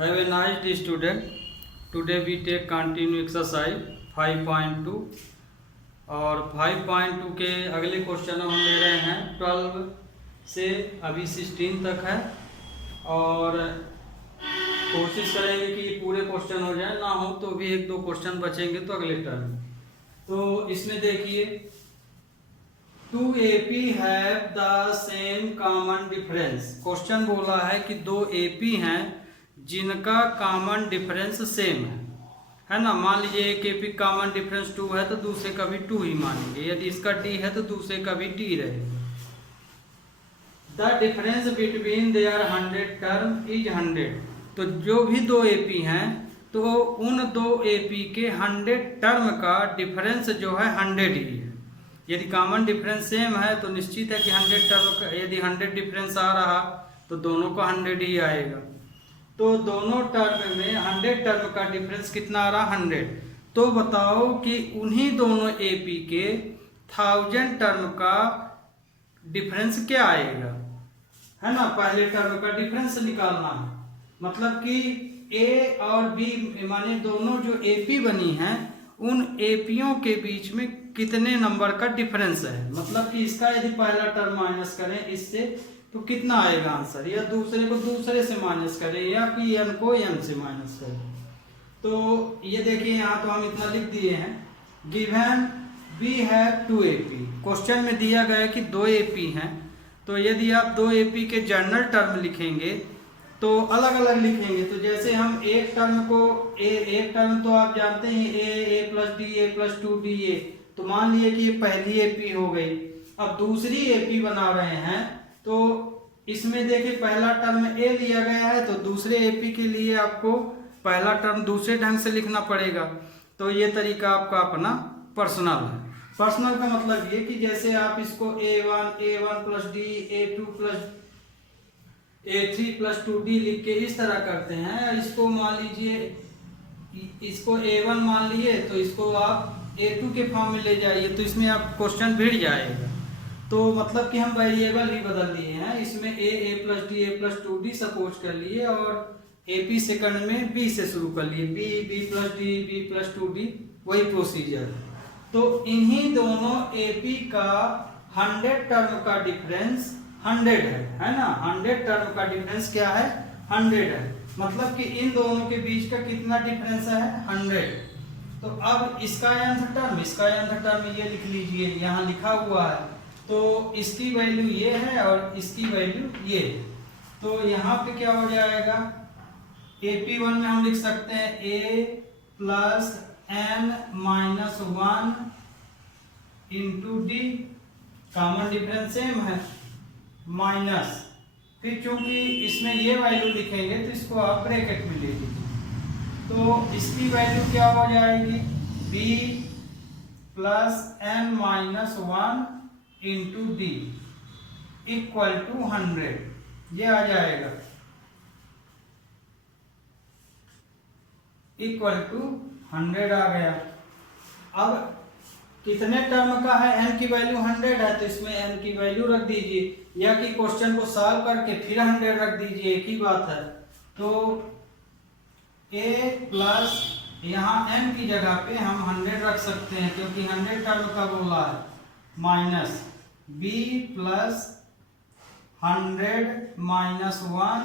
Have a nice day, student. Today we take continue exercise 5.2 और 5.2 के अगले question हम ले रहे हैं 12 से अभी 16 तक है और कोशिश करेंगे कि पूरे क्वेश्चन हो जाए, ना हो तो भी एक दो क्वेश्चन बचेंगे तो अगले टर्म। तो इसमें देखिए 2AP have the same common difference। Question बोला है कि दो AP हैं जिनका कॉमन डिफरेंस सेम है ना। मान लीजिए एक AP कॉमन डिफरेंस 2 है तो दूसरे का भी 2 ही मानेंगे, यदि इसका D है तो दूसरे का भी D रहेगा। The difference between their 100 term is 100। तो जो भी दो AP हैं तो उन दो AP के 100 टर्म का डिफरेंस जो है 100 ही है। यदि कॉमन डिफरेंस सेम है तो निश्चित है कि 100 टर्म का, यदि 100 डिफरेंस आ रहा तो दोनों का 100 ही आएगा। तो दोनों टर्म में 100 टर्म का डिफरेंस कितना आ रहा 100। तो बताओ कि उन्हीं दोनों AP के 1000 टर्म का डिफरेंस क्या आएगा, है ना। पहले टर्म का डिफरेंस निकालना है, मतलब कि A और B माने दोनों जो AP बनी हैं उन APयों के बीच में कितने नंबर का डिफरेंस है। मतलब कि इसका यदि पहला टर्म माइनस करें इससे तो कितना आएगा आंसर, या दूसरे को दूसरे से माइनस करें या कि n को n से माइनस करें। तो ये देखिए यहाँ तो हम इतना लिख दिए हैं। गिवन B है 2 AP। क्वेश्चन में दिया गया है कि 2 AP हैं, तो यदि आप 2 AP के जनरल टर्म लिखेंगे तो अलग अलग लिखेंगे। तो जैसे हम एक टर्म को एक टर्म तो आप जानते हैं a plus D a plus 2da, तो मान लिए कि ये पहली AP हो गई। अब दूसरी AP बना रहे हैं तो इसमें देखिए पहला टर्म A लिया गया है तो दूसरे AP के लिए आपको पहला टर्म दूसरे ढंग से लिखना पड़ेगा। तो ये तरीका आपका अपना पर्सनल है। पर्सनल का मतलब ये कि जैसे आप इसको a1 plus d a2 plus a3 plus 2d लिख के इस तरह करते हैं। इसको मान लीजिए इसको a1 मान लिए तो इसको आप a2 के फॉर्म में ले जाइए, तो इसमें आप क्वेश्चन भिड़ जाएगा। तो मतलब कि हम वेरिएबल ही बदल दिए हैं। इसमें a plus D a plus 2d suppose कर लिए और AP सेकंड में B से शुरू कर लिए, b plus D b plus 2d, वही प्रोसीजर। तो इन्हीं दोनों AP का 100 टर्म का डिफरेंस 100 है ना। 100 टर्म का डिफरेंस क्या है 100 है। मतलब कि इन दोनों के बीच का कितना डिफरेंस है 100। तो अब इसका nth टर्म ये लिख लीजिए, यहाँ लिखा हुआ है। तो इसकी वैल्यू ये है और इसकी वैल्यू ये है। तो यहाँ पे क्या हो जाएगा AP1 में हम लिख सकते हैं a plus n minus 1 into d, common difference same है, माइनस फिर चूंकि इसमें ये वैल्यू लिखेंगे तो इसको आप ब्रैकेट में ले लीजिए। तो इसकी वैल्यू क्या हो जाएगी b plus n minus 1 into D equal to 100, ये आ जाएगा इक्वल टू 100 आ गया। अब कितने टर्म का है n की वैल्यू 100 है तो इसमें n की वैल्यू रख दीजिए, या कि क्वेश्चन को सॉल्व करके फिर 100 रख दीजिए, एक ही बात है। तो a प्लस यहाँ n की जगह पे हम 100 रख सकते हैं क्योंकि 100 टर्म का बोला है, minus b plus 100 minus 1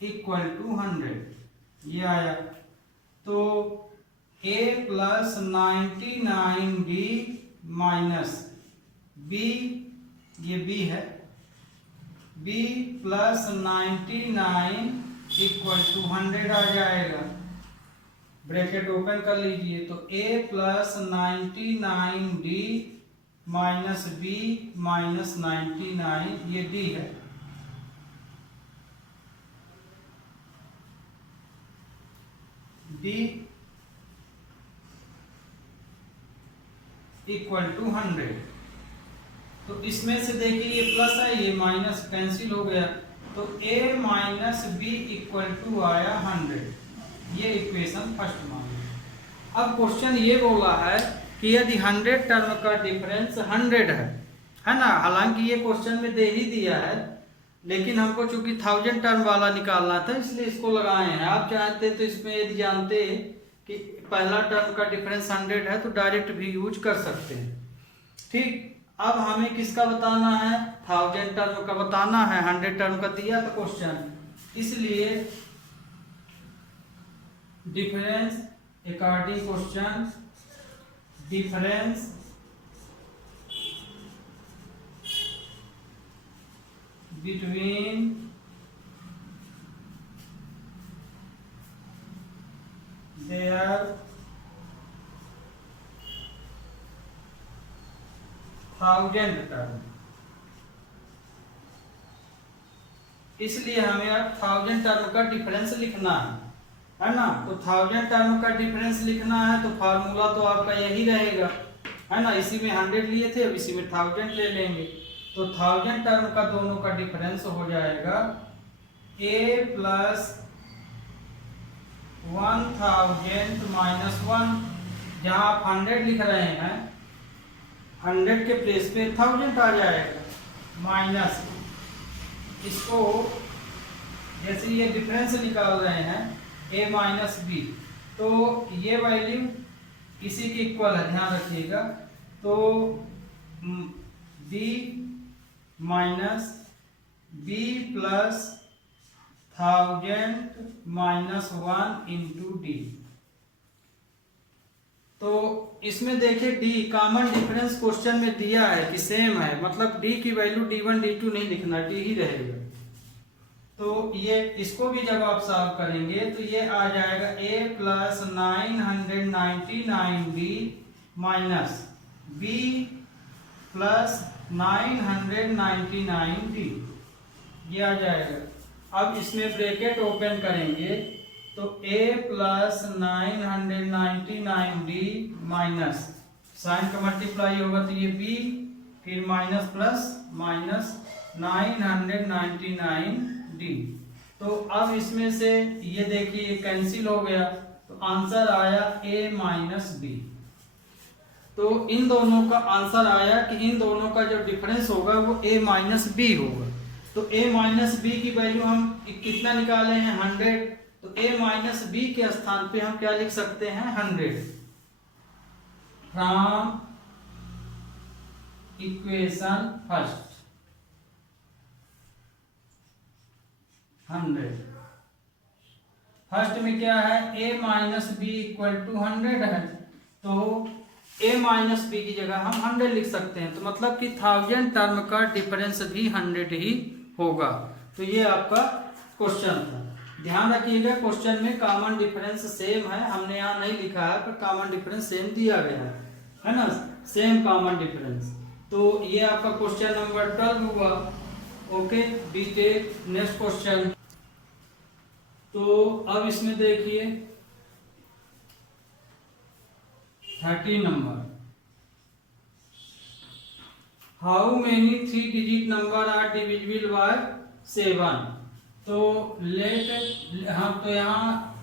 equal to 100, ये आया। तो a plus 99b minus b, ये b है, b प्लस 99 इक्वल टू 100 आ जाएगा। ब्रैकेट ओपन कर लीजिए। तो a plus 99d minus b minus 99, ये d है। d equal to 100। तो इसमें से देखिए ये प्लस है, ये माइनस कैंसिल हो गया। तो a minus b equal to आया 100, ये इक्वेशन फर्स्ट मान लो। अब क्वेश्चन ये बोला है कि यदि 100 टर्म का डिफरेंस 100 है ना। हालांकि ये क्वेश्चन में दे ही दिया है लेकिन हमको चूंकि 1000 टर्म वाला निकालना था इसलिए इसको लगाए हैं। आप चाहते तो इसमें यदि जानते कि पहला टर्म का डिफरेंस 100 है तो डायरेक्ट भी यूज कर सकते हैं। ठीक, अब हमें किसका बताना है, 1000 टर्म का बताना है, 100 टर्म का दिया था क्वेश्चन, इसलिए difference according question, difference between their 1000 term, इसलिए हमें अब 1000 टर्म का डिफरेंस लिखना है ना। तो 1000 टर्म का डिफरेंस लिखना है तो फार्मूला तो आपका यही रहेगा, है ना। इसी में 100 लिए थे, अब इसी में 1000 ले लेंगे। तो 1000 टर्म का दोनों का डिफरेंस हो जाएगा a प्लस 1000 माइनस 1। जहां आप 100 लिख रहे हैं, 100 के प्लेस पे 1000 आ जाएगा, माइनस इसको जैसे ये डिफरेंस निकाल रहे हैं a माइनस बी, तो ये वैल्यू इसी के इक्वल है, ध्यान रखिएगा। तो b minus b plus 1000 minus 1 into d. तो इसमें देखिए d कॉमन डिफरेंस क्वेश्चन में दिया है कि सेम है, मतलब d की वैल्यू d1 d2 नहीं लिखना, d ही रहेगा। तो ये इसको भी जब आप सॉल्व करेंगे तो ये आ जाएगा a plus 999b minus b plus 999d, ये आ जाएगा। अब इसमें ब्रैकेट ओपन करेंगे तो a plus 999d minus sign का मल्टीप्लाई होगा तो ये b, फिर माइनस प्लस माइनस 999d। तो अब इसमें से ये देखिए कैंसिल हो गया, तो आंसर आया a माइनस बी। तो इन दोनों का आंसर आया कि इन दोनों का जो डिफरेंस होगा वो a माइनस बी होगा। तो a माइनस बी की वैल्यू हम कितना निकाले हैं, 100। तो a माइनस बी के स्थान पे हम क्या लिख सकते हैं, 100 फ्रॉम इक्वेशन फर्स्ट। 100 फर्स्ट में क्या है, a minus b equal to 100 है, तो a माइनस बी की जगह हम 100 लिख सकते हैं। तो मतलब कि 1000 टर्म का डिफरेंस भी 100 ही होगा। तो ये आपका क्वेश्चन था। ध्यान रखिएगा क्वेश्चन में कॉमन डिफरेंस सेम है, हमने यहाँ नहीं लिखा है पर कॉमन डिफरेंस सेम दिया गया है ना, सेम कॉमन डिफरेंस। तो ये आपका क्वेश्चन नंबर 12 हुआ। Okay, we take next question. तो अब इसमें देखिए 30 नंबर, how many 3 digit number are divisible by 7। तो लेट हम तो यहाँ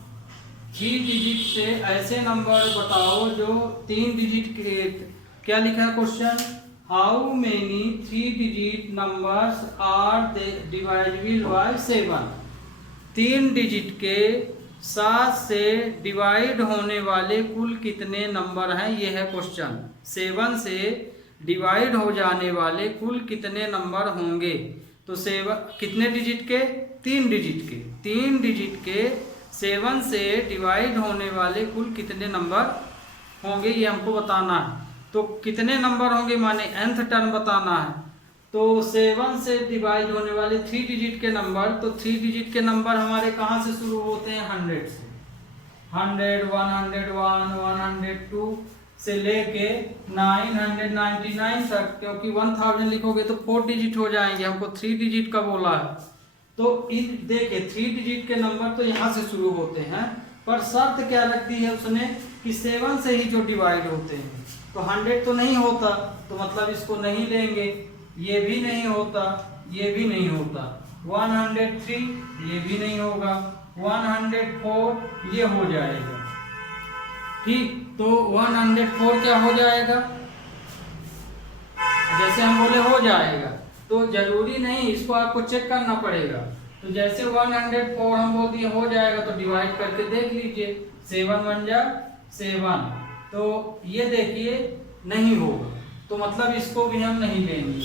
3 डिजिट से ऐसे नंबर बताओ जो 3 डिजिट के, क्या लिखा है question, how many 3 digit numbers are divisible by 7। 3 digit के 7 से डिवाइड होने वाले कुल कितने नंबर हैं, ये है क्वेश्चन। 7 से डिवाइड हो जाने वाले कुल कितने नंबर होंगे। तो 7 कितने डिजिट के, 3 डिजिट के, 3 डिजिट के 7 से डिवाइड होने वाले कुल कितने नंबर होंगे ये हमको बताना है। तो कितने नंबर होंगे माने nth टर्म बताना है। तो 7 से डिवाइड होने वाले 3 डिजिट के नंबर, तो 3 डिजिट के नंबर हमारे कहाँ से शुरू होते हैं, 100 से। 100, 101, 102 से लेके 999 तक, क्योंकि 1000 लिखोगे तो 4 डिजिट हो जाएंगे, हमको 3 डिजिट का बोला है। तो देखिए 3 डिजिट के नंबर तो यहाँ से शुरू होते हैं, पर शर्त क्या रखती है उसने कि 7 से ही जो डिवाइड होते हैं। तो 100 तो नहीं होता, तो मतलब इसको नहीं लेंगे, ये भी नहीं होता, ये भी नहीं होता। 103 ये भी नहीं होगा, 104 ये हो जाएगा। ठीक, तो 104 क्या हो जाएगा, जैसे हम बोले हो जाएगा, तो तो जरूरी नहीं, इसको आपको चेक करना पड़ेगा। तो जैसे 104 हम बोल दिए हो जाएगा, तो डिवाइड करके देख लीजिए, 7 1 जा 7, तो ये देखिए नहीं होगा, तो मतलब इसको भी हम नहीं लेंगे।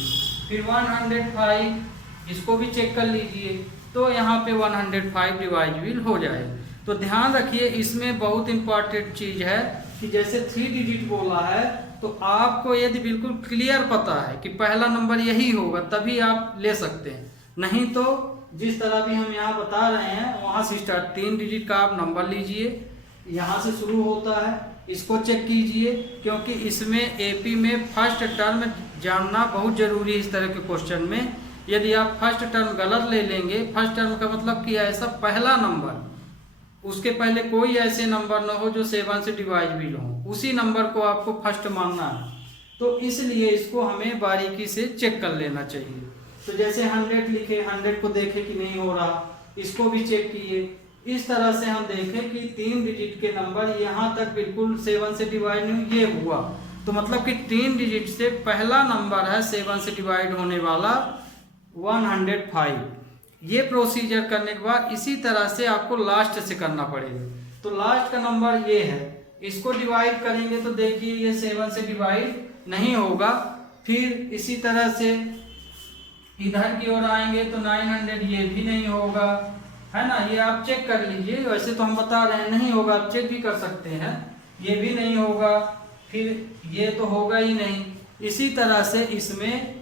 फिर 105 इसको भी चेक कर लीजिए, तो यहाँ पे 105 डिवाइजिबल हो जाए। तो ध्यान रखिए, इसमें बहुत इंपॉर्टेंट चीज है कि जैसे 3 डिजिट बोला है, तो आपको यदि बिल्कुल क्लियर पता है कि पहला नंबर यही होगा, तभी आप ले सकते हैं। नहीं तो जिस तरह भी हम यहाँ बता रहे हैं, वहाँ से स्टार्ट 3 डिजिट का आप नंबर लीजिए, यहाँ से शुरू होता है, इसको चेक कीजिए, क्योंकि इसमें एपी में फर्स्ट टर्म जानना बहुत जरूरी है। इस तरह के क्वेश्चन में यदि आप फर्स्ट टर्म गलत ले लेंगे, फर्स्ट टर्म का मतलब कि ऐसा पहला नंबर, उसके पहले कोई ऐसे नंबर ना हो जो 7 से डिवाइजिबल हो, उसी नंबर को आपको फर्स्ट मानना है। तो इसलिए इसको हमें बारीकी से चेक कर लेना चाहिए। तो जैसे 100 लिखे, 100 को देखे कि नहीं हो रहा, इसको भी चेक किए। इस तरह से हम देखें कि 3 डिजिट के नंबर यहाँ तक बिल्कुल 7 से डिवाइड नहीं, ये हुआ, तो मतलब कि 3 डिजिट से पहला नंबर है 7 से डिवाइड होने वाला 105। ये प्रोसीजर करने के बाद इसी तरह से आपको लास्ट से करना पड़ेगा। तो लास्ट का नंबर ये है, इसको डिवाइड करेंगे तो देखिए ये 7 से डिवाइड नहीं होगा। फिर इसी तरह से इधर की ओर आएंगे तो 900, ये भी नहीं होगा, है ना। ये आप चेक कर लीजिए, वैसे तो हम बता रहे हैं नहीं होगा, आप चेक भी कर सकते हैं, ये भी नहीं होगा। फिर ये तो होगा ही नहीं। इसी तरह से इसमें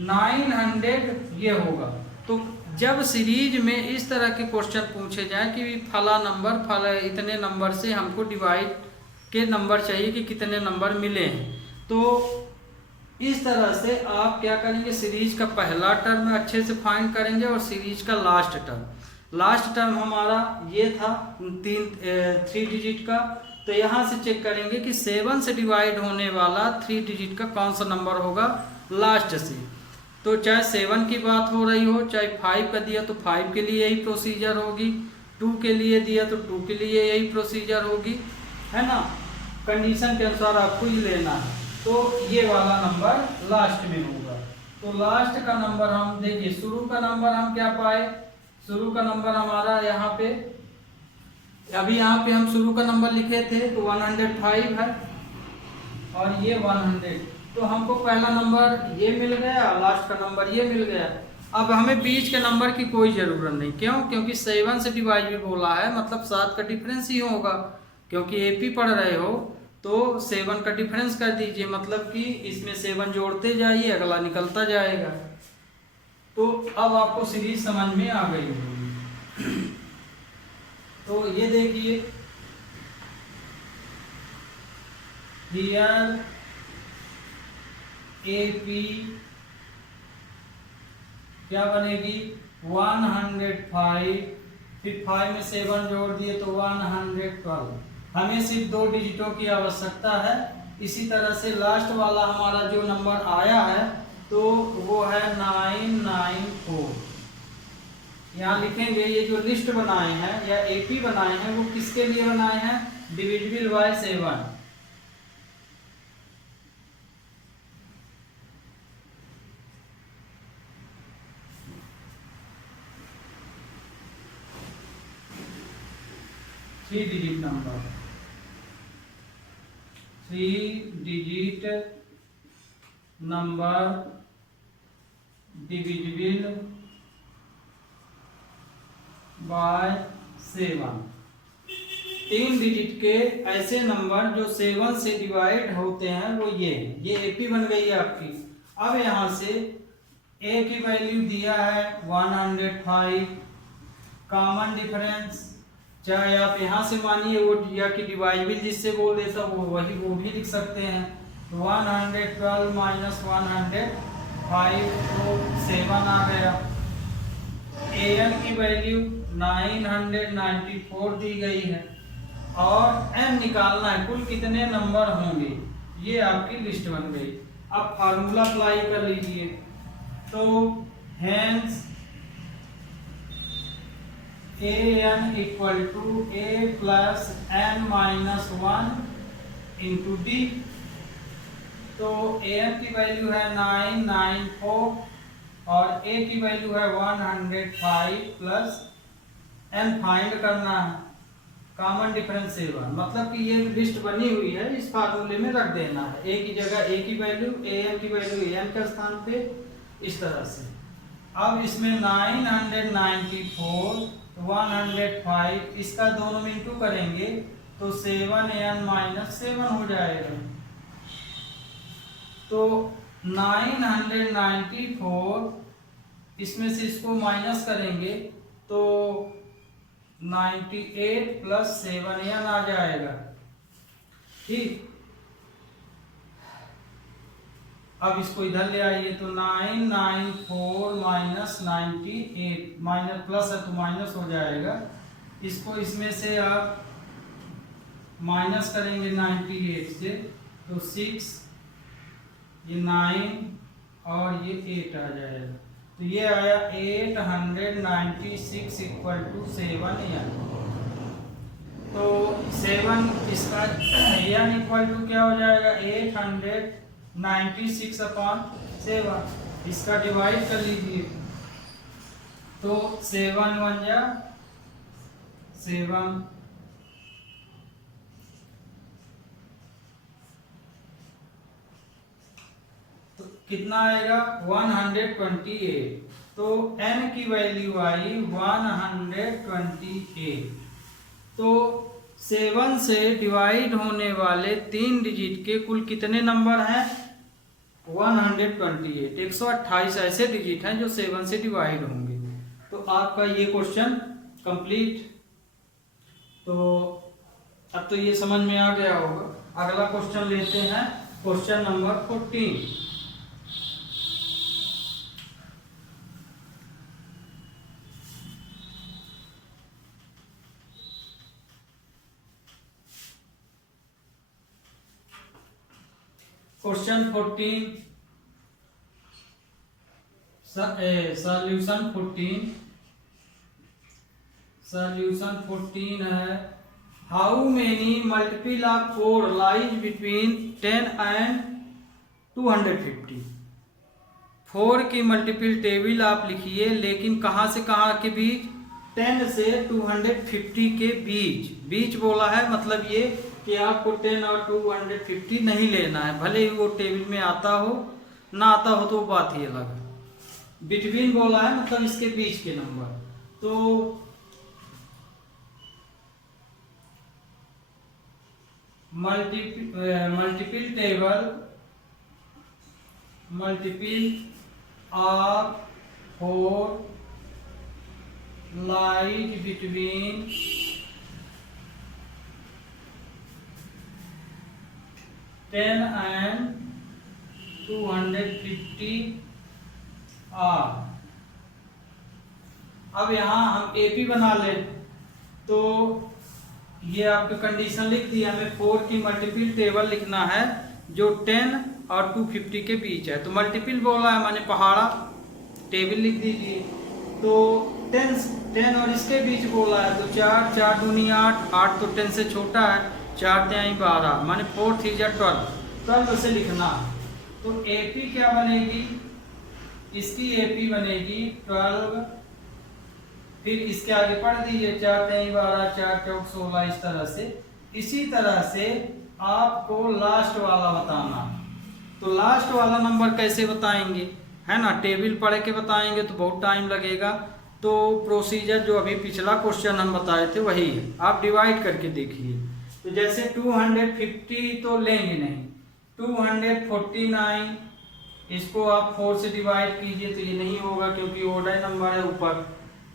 900 ये होगा। तो जब सीरीज में इस तरह के क्वेश्चन पूछे जाए कि फला नंबर फला इतने नंबर से हमको डिवाइड के नंबर चाहिए कि कितने नंबर मिले हैं, तो इस तरह से आप क्या करेंगे, सीरीज का पहला टर्म अच्छे से फाइंड करेंगे और सीरीज का लास्ट टर्म हमारा ये था 3 डिजिट का। तो यहाँ से चेक करेंगे कि 7 से डिवाइड होने वाला 3 डिजिट का कौन सा नंबर होगा लास्ट से। तो चाहे 7 की बात हो रही हो, चाहे 5 का दिया तो 5 के लिए यही प्रोसीजर होगी, 2 के लिए दिया तो 2 के लिए यही प्रोसीजर होगी, है ना। कंडीशन के अनुसार आपको ये लेना है। तो ये वाला नंबर लास्ट में होगा। तो लास्ट का नंबर हम देखिए, शुरू का नंबर हम क्या पाए, शुरू का नंबर हमारा यहाँ पे, अभी यहाँ पे हम शुरू का नंबर लिखे थे तो 105 है और ये 100, तो हमको पहला नंबर ये मिल गया, लास्ट का नंबर ये मिल गया। अब हमें बीच के नंबर की कोई जरूरत नहीं, क्यों, क्योंकि 7 से डिवाइड भी बोला है, मतलब 7 का डिफरेंस ही होगा, क्योंकि एपी पढ़ रहे हो तो 7 का डिफरेंस कर दीजिए, मतलब कि इसमें 7 जोड़ते जाइए, अगला निकलता जाएगा। तो अब आपको सीरीज समझ में आ गई होगी। तो ये देखिए, हियर एपी क्या बनेगी 105, फिर 5 में 7 जोड़ दिए तो 112। हमें सिर्फ 2 डिजिटों की आवश्यकता है। इसी तरह से लास्ट वाला हमारा जो नंबर आया है तो वो है 994। यहाँ लिखेंगे, ये जो लिस्ट बनाए हैं या एपी बनाए हैं वो किसके लिए बनाए हैं, divisible by 7। Three digit number, 3 digit number divisible by 7। 3 digit के ऐसे नंबर जो 7 से डिवाइड होते हैं वो ये एपी बन गई है आपकी। अब यहाँ से ए की वैल्यू दिया है 105, कॉमन डिफरेंस चाहे आप यहाँ से मानिए वो या कि डिवाइजिबल जिससे बोल देता वो भी लिख सकते हैं। 112 माइनस 105 तो 7 आ गया। एन की वैल्यू 994 दी गई है और एन निकालना है, कुल कितने नंबर होंगे, ये आपकी लिस्ट बन गई। अब फार्मूला अप्लाई कर लीजिए। तो hence an equal to a plus n minus 1 into d. तो am की वैल्यू है 994 और a की वैल्यू है 105 प्लस n फाइंड करना है कॉमन डिफरेंस 7। मतलब कि ये लिस्ट बनी हुई है, इस फार्मूले में रख देना है। a की जगह a की वैल्यू, am की वैल्यू am के स्थान पे, इस तरह से। अब इसमें 994 105 इसका दोनों में इंटू करेंगे तो 7n-7 हो जाएगा। तो 994 इसमें से इसको माइनस करेंगे तो 98 प्लस 7n आ जाएगा। ठीक, अब इसको इधर ले आइए तो 994 माइनस 98 माइनस प्लस है तो माइनस हो जाएगा। इसको इसमें से आप माइनस करेंगे 98 से तो 6, ये 9 और ये 8 आ जाएगा। तो ये आया 896 इक्वल टू 7n। तो 7 इसका n इक्वल टू क्या हो जाएगा 896 अपॉन 7। इसका डिवाइड कर लीजिए तो 7 1 जा 7, तो कितना आएगा 128। तो n की वैल्यू आई 128। तो 7 से डिवाइड होने वाले 3 डिजिट के कुल कितने नंबर हैं 128। 128 ऐसे डिजिट हैं जो 7 से डिवाइड होंगे। तो आपका ये क्वेश्चन कंप्लीट। तो अब तो ये समझ में आ गया होगा। अगला क्वेश्चन लेते हैं, क्वेश्चन नंबर 14। क्वेश्चन 14 सॉल्यूशन 14 है। How many multiple of 4 lies between 10 and 250। 4 की मल्टीपल टेबल आप लिखिए, लेकिन कहाँ से कहाँ के बीच 10 से 250 के बीच बोला है। मतलब ये कि आपको 10 और 250 नहीं लेना है, भले ही वो टेबल में आता हो ना आता हो तो बात ही अलग है। बिटवीन बोला है मतलब इसके बीच के नंबर। तो multiple of 4 lies between 10 and 250 are. अब यहाँ हम एपी बना ले तो ये आपकी कंडीशन लिख दी। हमें 4 की मल्टीपल टेबल लिखना है जो 10 और 250 के बीच है। तो मल्टीपल बोला है माने पहाड़ा, टेबल लिख दीजिए। तो 10 और इसके बीच बोला है तो 4 4 दूनी 8, 8 तो 10 से छोटा है, 4 3 12 माने 4 3 12 से लिखना। तो एपी क्या बनेगी, इसकी एपी बनेगी 12। फिर इसके आगे पढ़ दीजिए 4 3 12 4 4 16 इस तरह से। इसी तरह से आपको लास्ट वाला बताना। तो लास्ट वाला नंबर कैसे बताएंगे, है ना, टेबल पढ़ के बताएंगे तो बहुत टाइम लगेगा। तो प्रोसीजर जो अभी पिछला क्वेश्चन हम बताए थे वही है, आप डिवाइड करके देखिए। तो जैसे 250 तो लेंगे नहीं, 249 इसको आप 4 से डिवाइड कीजिए तो ये नहीं होगा क्योंकि ऑर्डर नंबर है ऊपर।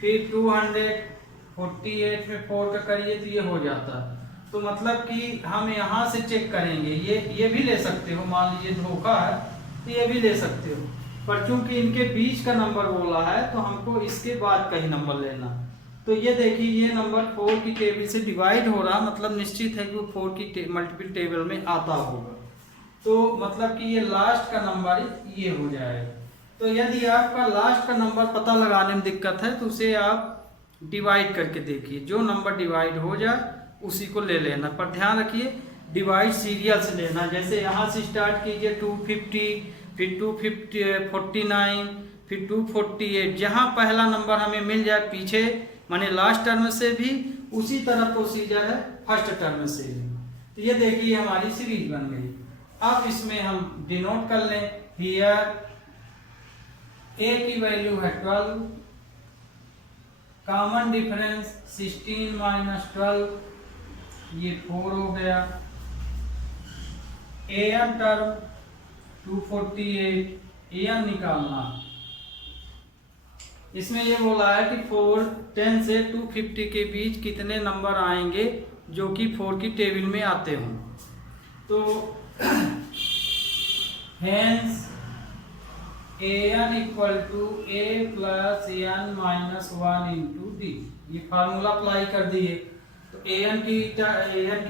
फिर 248 में 4 का करिए तो ये हो जाता है। तो मतलब कि हम यहाँ से चेक करेंगे, ये भी ले सकते हो, मान लीजिए धोखा है तो ये भी ले सकते हो, पर चूंकि इनके बीच का नंबर बोला है तो हमको इसके बाद का ही नंबर लेना। तो ये देखिए ये नंबर 4 की टेबल से डिवाइड हो रहा, मतलब निश्चित है कि वो 4 की मल्टीपल टेबल में आता होगा। तो मतलब कि ये लास्ट का नंबर ये हो जाएगा। तो यदि आपका लास्ट का नंबर पता लगाने में दिक्कत है तो उसे आप डिवाइड करके देखिए, जो नंबर डिवाइड हो जाए उसी को ले लेना। पर ध्यान रखिए डिवाइड सीरियल से लेना। जैसे यहाँ से स्टार्ट कीजिए 250, फिर 249, फिर 248, जहाँ पहला नंबर हमें मिल जाए पीछे माने लास्ट टर्म से भी, उसी तरह प्रोसीजर है फर्स्ट टर्म से भी। तो ये देखिए हमारी सीरीज बन गई। अब इसमें हम डिनोट कर लें, हियर ए की वैल्यू है 12, कॉमन डिफरेंस 16 माइनस 12, ये 4 हो गया। एन टर्म 248, एन निकालना। इसमें ये बोला है कि 10 से 250 के बीच कितने नंबर आएंगे जो कि 4 की टेबल में आते हों। तो hence an equal to a plus an minus 1 into d, ये फार्मूला अप्लाई कर दिए। तो an की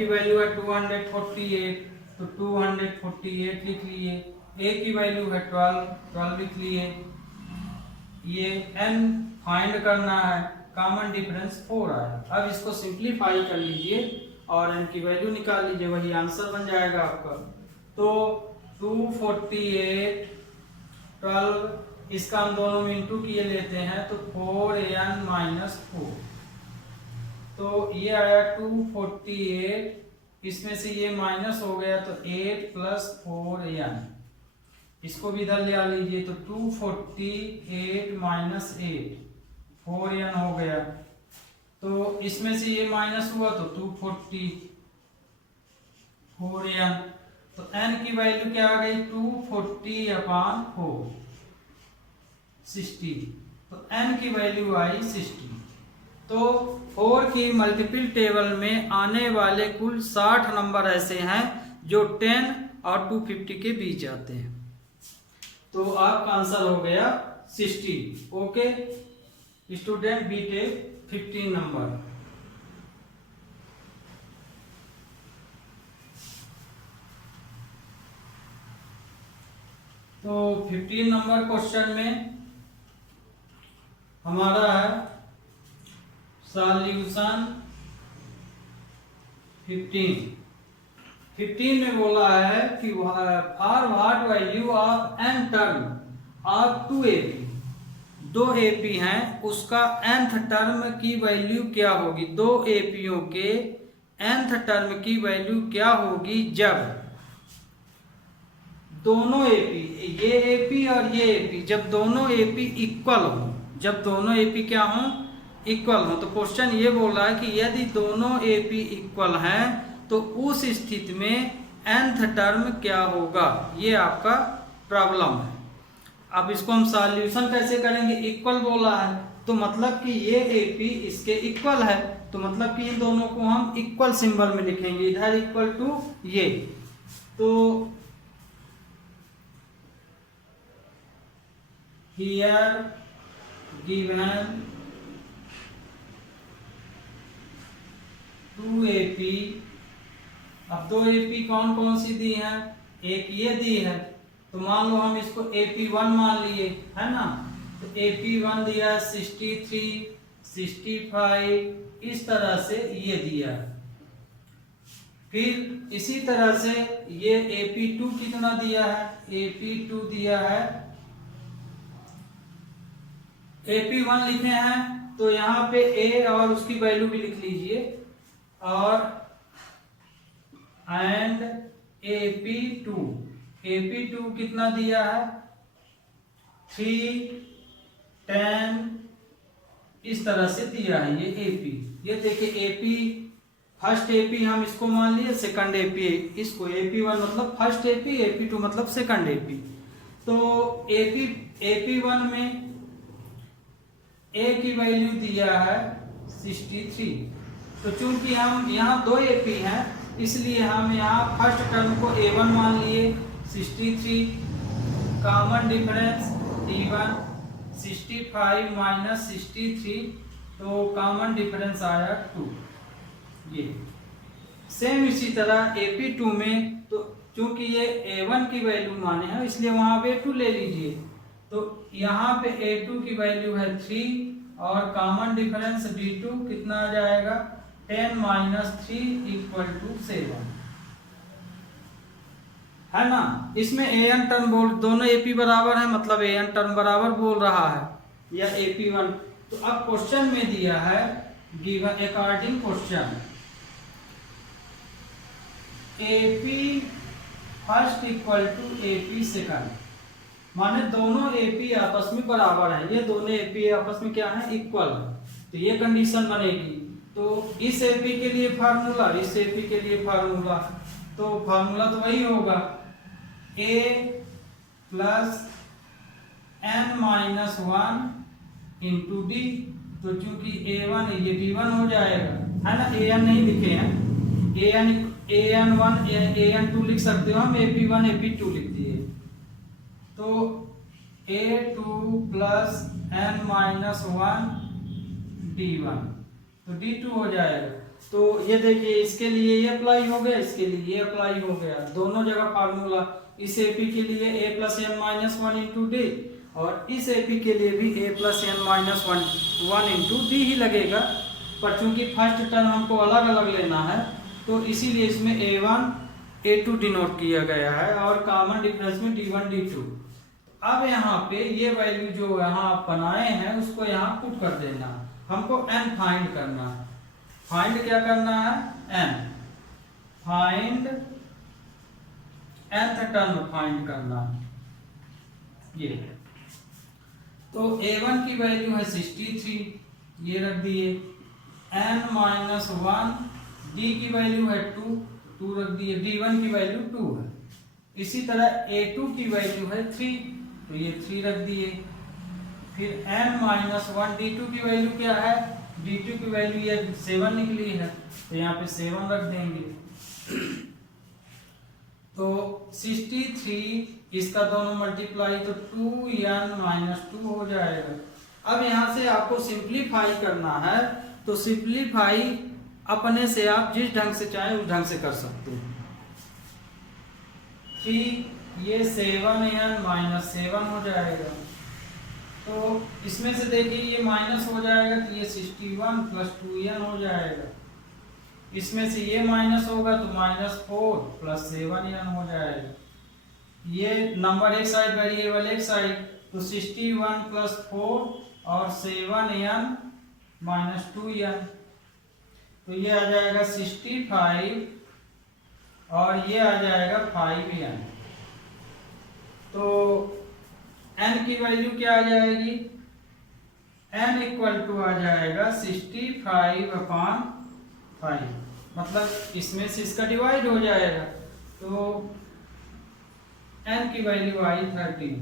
वैल्यू है 248, तो 248 लिख लिए। a की वैल्यू है 12 लिख लिए। ये n फाइंड करना है, कॉमन डिफरेंस 4 आया। अब इसको सिंप्लीफाई कर लीजिए और n की वैल्यू निकाल लीजिए, वही आंसर बन जाएगा आपका। तो 248 12, इसका हम दोनों में इंटू किए लेते हैं तो 4an माइनस 4, तो ये आया 248, इसमें से ये माइनस हो गया तो 8 प्लस 4an, इसको भी इधर ले आ लीजिए। तो 248 माइनस 8, 4n हो गया। तो इसमें से ये माइनस हुआ तो 244n, तो n की वैल्यू क्या आ गई 240/4, 60, तो n की वैल्यू आई 60। तो 4 की मल्टीपल टेबल में आने वाले कुल 60 नंबर ऐसे हैं जो 10 और 250 के बीच आते हैं। तो आपका आंसर हो गया 60। Okay student, we take 15 number. तो 15 नंबर क्वेश्चन में हमारा है सॉल्यूशन 15 में बोला है कि for what value of n term of 2 AP, 2 AP हैं, उसका nth टर्म की वैल्यू क्या होगी। 2 APयों के nth टर्म की वैल्यू क्या होगी जब दोनों AP, ये AP और ये AP, जब दोनों AP इक्वल हो, जब दोनों AP क्या हों, इक्वल हो। तो क्वेश्चन ये बोल रहा है कि यदि दोनों AP इक्वल हैं तो उस स्थिति में nth टर्म क्या होगा, ये आपका प्रॉब्लम है। अब इसको हम सॉल्यूशन कैसे करेंगे, इक्वल बोला है तो मतलब कि ये AP इसके इक्वल है, तो मतलब कि इन दोनों को हम इक्वल सिंबल में लिखेंगे, इधर इक्वल टू ये। तो here given 2 AP, अब 2 AP कौन कौन सी दी है, एक ये दी है, तो मान लो हम इसको AP1 मान लिए, है ना। तो AP1 दिया 63, 65, इस तरह से ये दिया। फिर इसी तरह से ये AP2 कितना दिया है, AP2 दिया है, AP1 लिखे हैं तो यहाँ पे A और उसकी वैल्यू भी लिख लीजिए, और एंड AP2 कितना दिया है 3, 10, इस तरह से दिया है ये AP। ये देखिए AP, फर्स्ट AP हम इसको मान लिए, सेकंड AP इसको, AP1 मतलब फर्स्ट AP, AP2 मतलब सेकंड AP। तो AP1 में A की वैल्यू दिया है 63, तो चूंकि हम यहाँ 2 AP हैं इसलिए हम यहाँ फर्स्ट टर्म को A1 मान लिए 63, कॉमन डिफरेंस D1 65 माइनस 63, तो कॉमन डिफरेंस आया 2। ये सेम इसी तरह AP2 में, तो चूंकि ये A1 की वैल्यू माने हैं इसलिए वहां पे A2 ले लीजिए, तो यहाँ पे A2 की वैल्यू है 3 और कॉमन डिफरेंस D2 कितना आ जाएगा 10 माइनस 3 इक्वल टू 7। है ना। इसमें an टर्म बोल, दोनों AP बराबर है, मतलब an टर्म बराबर बोल रहा है, या AP1। तो अब क्वेश्चन में दिया है given according question AP first equal to AP second, माने दोनों AP आपस में बराबर है, ये दोनों AP आपस में क्या है, इक्वल है। तो ये कंडीशन बनेगी। तो इस AP के लिए फार्मूला, इस AP के लिए फार्मूला, तो फार्मूला तो वही होगा A plus n-1 into d. तो चूंकि A1 ये D1 हो जाएगा, है ना, AN नहीं लिखे हैं, AN1 AN2 लिख सकते हो हम, AP1 AP2 लिख दिए। तो A2 प्लस n-1 D1, तो D2 हो जाएगा। तो ये देखिए, इसके लिए ये अप्लाई हो गया, इसके लिए ये अप्लाई हो गया, दोनों जगह फार्मूला। इस AP के लिए A plus n-1 into D, और इस AP के लिए भी A plus n-1 into D ही लगेगा। पर चूंकि फर्स्ट टर्म हमको अलग अलग लेना है, तो इसीलिए इसमें A1 A2 डिनोट किया गया है, और कॉमन डिफरेंस में D1 D2। अब यहाँ पे ये वैल्यू जो यहाँ आप बनाए हैं उसको यहाँ पुट कर देना। हमको n फाइंड करना है। फाइंड क्या करना है, n find nth term find करना है ये। तो A1 की वैल्यू है 63, ये रख दिए। n-1 D की वैल्यू है 2 रख दिए। D1 की वैल्यू 2 है। इसी तरह A2 की वैल्यू है 3, तो ये 3 रख दिए। फिर n-1 D2 की वैल्यू क्या है, D2 की वैल्यू ये 7 निकली है, तो यहाँ पे 7 रख देंगे। तो 63 इसका दोनों मल्टीप्लाई, तो 2n-2 हो जाएगा। अब यहाँ से आपको सिंप्लीफाई करना है, तो सिंप्लीफाई अपने से आप जिस ढंग से चाहे उस ढंग से कर सकते हो। 3 ये 7n-7 हो जाएगा। तो इसमें से देखिए ये माइनस हो जाएगा, तो ये 61 प्लस 2n हो जाएगा। इसमें से ये माइनस होगा तो -4 प्लस 7n हो जाएगा। ये नंबर एक साइड, वेरिएबल एक साइड, तो 61 प्लस 4 और 7n माइनस 2n, तो ये आ जाएगा 65 और ये आ जाएगा 5n। तो n की वैल्यू क्या आ जाएगी, n इक्वल टू आ जाएगा 65/5, मतलब इसमें से इसका डिवाइड हो जाएगा, तो n की वैल्यू आई 13।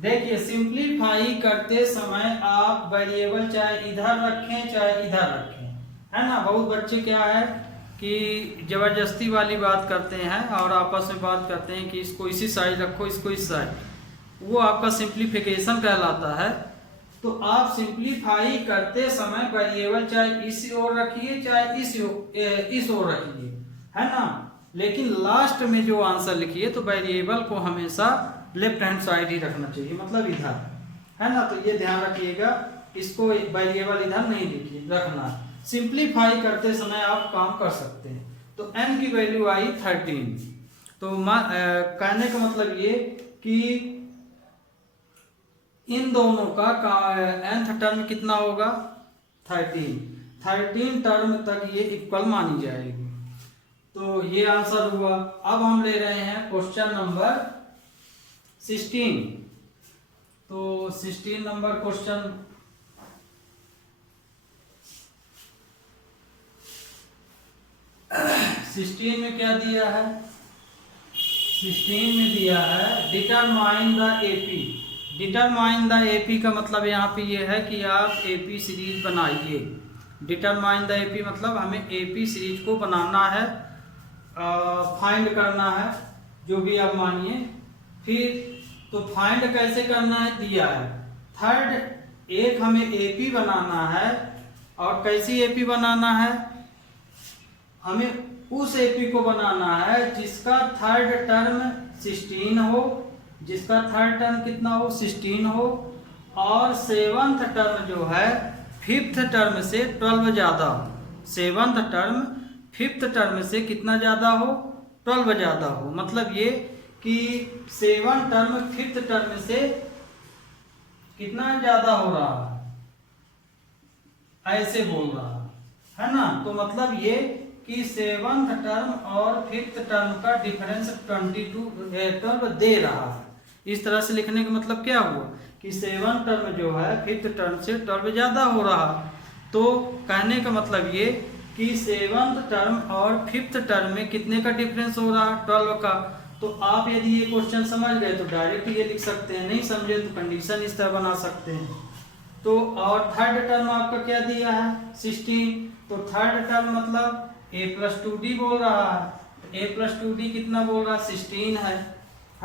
देखिए सिंप्लीफाई करते समय आप वेरिएबल चाहे इधर रखें चाहे इधर रखें, है ना। बहुत बच्चे क्या है कि जबरदस्ती वाली बात करते हैं और आपस में बात करते हैं कि इसको इसी साइड रखो, इसको इस साइड, वो आपका सिंप्लीफिकेशन कहलाता है। तो आप सिंप्लीफाई करते समय वेरिएबल चाहे इस ओर रखिए चाहे इस ओर रखिए, है ना। लेकिन लास्ट में जो आंसर लिखिए तो वेरिएबल को हमेशा लेफ्ट हैंड साइड ही रखना चाहिए, मतलब इधर, है ना। तो ये ध्यान रखिएगा, इसको वेरिएबल इधर नहीं लिखिए, रखना। सिंप्लीफाई करते समय आप काम कर सकते हैं। तो n की वैल्यू आई 13। तो कहने का मतलब ये कि इन दोनों का nth टर्म कितना होगा, 13 टर्म तक ये इक्वल मानी जाएगी। तो ये आंसर हुआ। अब हम ले रहे हैं क्वेश्चन नंबर 16। तो 16 नंबर क्वेश्चन, सिक्सटीन में क्या दिया है, 16 में दिया है determine the AP. Determine the AP का मतलब यहाँ पे ये है कि आप एपी सीरीज बनाइए। डिटरमाइन द एपी मतलब हमें एपी सीरीज को बनाना है, फाइंड करना है, जो भी आप मानिए। फिर तो फाइंड कैसे करना है दिया है। थर्ड एक हमें एपी बनाना है, और कैसी एपी बनाना है, हमें उस एपी को बनाना है जिसका थर्ड टर्म 16 हो, जिसका थर्ड टर्म कितना हो, 16 हो, और सेवंथ टर्म जो है फिफ्थ टर्म से 12 ज्यादा हो। सेवंथ टर्म फिफ्थ टर्म से कितना ज्यादा हो, 12 ज्यादा हो। मतलब ये कि 7 टर्म 5th टर्म से कितना ज्यादा हो रहा है, ऐसे बोल रहा है ना। तो मतलब ये कि 7th टर्म और 5th टर्म का डिफरेंस 12 दे रहा है। इस तरह से लिखने का मतलब क्या हुआ कि 7th टर्म जो है 5th टर्म से 12 ज्यादा हो रहा। तो कहने का मतलब ये कि 7th टर्म और 5th टर्म में कितने का डिफरेंस हो रहा है, 12 का। तो आप यदि ये क्वेश्चन समझ गए तो डायरेक्ट ये लिख सकते हैं, नहीं समझे तो कंडीशन इस तरह बना सकते हैं। तो और थर्ड टर्म आपका क्या दिया है 16, तो थर्ड टर्म मतलब a+2d बोल रहा है, तो a+2d कितना बोल रहा है 16 है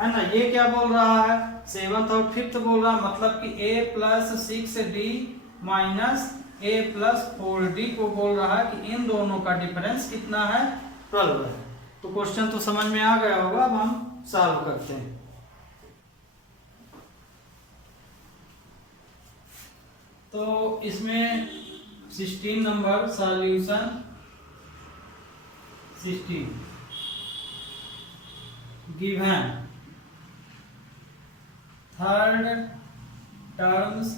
ना। ये क्या बोल रहा है 7th और 5th बोल रहा है, मतलब कि a+6d माइनस a+4d को बोल रहा है कि इन दोनों का डिफरेंस कितना है 12 है। तो क्वेश्चन तो समझ में आ गया होगा, अब हम सॉल्व करते हैं। तो इसमें 16 number solution 16 given third terms